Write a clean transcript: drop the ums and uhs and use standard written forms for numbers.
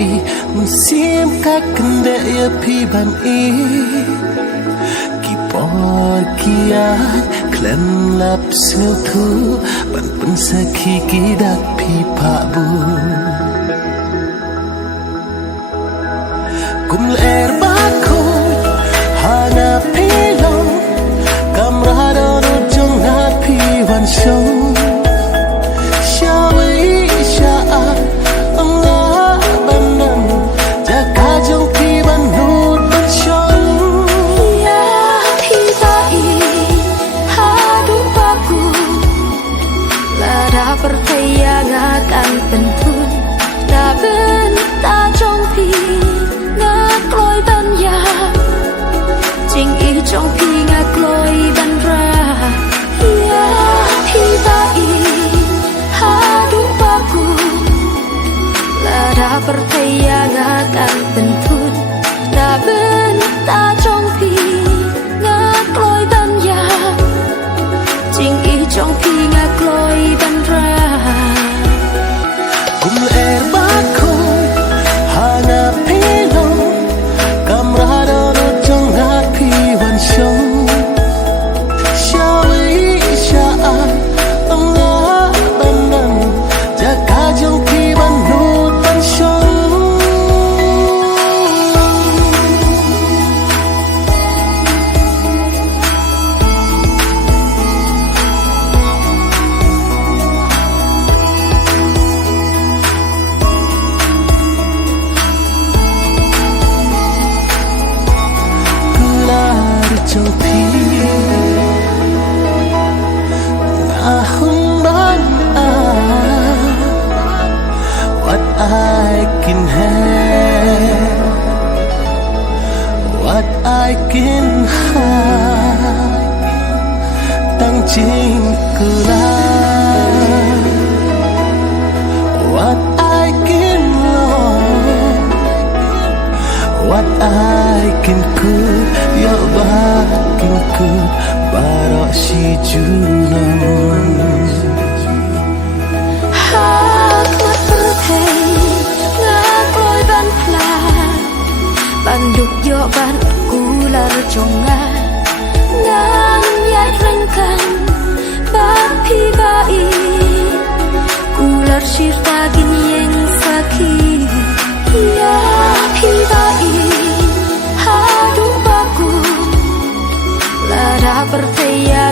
i musim kakende ya piban i kipor kiat klan lap sel thu ban pen sakhi kidak pipa bu kum ler bako hana pilong kamrado no jong na piwan show percaya akan pentun ta bên ta trong phi ngạc lối ban ya chính ý trong phi ngạc lối ban ra ya hi ta i ha du baku la da percaya akan pentun ta bên ta trong phi ngạc lối ban ya chính ý trong phi ngạc lối ban ra kum er bako hana pilong kamrado no jong na piwan show shawi shaa anga banan jaka jong piwan nut ban show trong phi ahum ban what I can have what I can have tang ching kula what I can love what I can could yo bakin ku barok si junang hak perthei ngak loi ban pla ban duk yo ban kular jonga ngang yai rengkan ban pi bai kular sirta gin yeng sakhi ya pi bai ha du baku la da percaya